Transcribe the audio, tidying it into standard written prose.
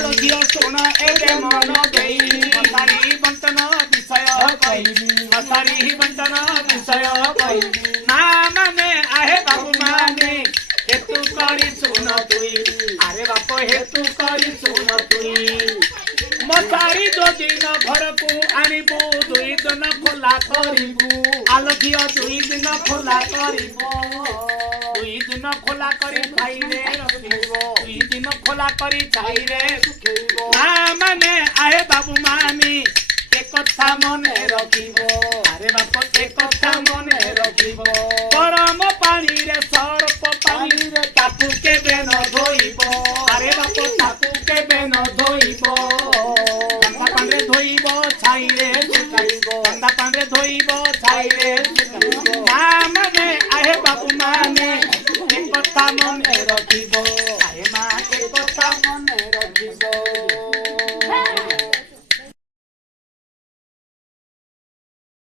आलो झियो सुन एबे मन देई मसारी बंटन विषय कहिबी मसारी बंटन विषय कहिबी ना माने आहे बाबू माने हेतु करी सुन तुई अरे बाप हेतु करी सुन तुई मसारी दो दिन घरकू आनिबू दुई दिन खोला करिबू आलो झियो दुई दिन खोला करिबू दुई दिन खोला करी खाइले रखिबो दुई दिन खोला करी खाइले सुखेइबो ना माने आहे बाबू मानी ए कथा मने रखिबो अरे बाप ए कथा मने रखिबो गरम पानी रे सर्प पानी रे ताकू केबे न धोइबो अरे बाप ताकू केबे न धोइबो गंदा पानी रे धोइबो छाई रे सुखाइबो गंदा पानी रे धोइबो छाई रे सुखाइबो ना माने आहे बाबू माने ए कथा मने रखिबो।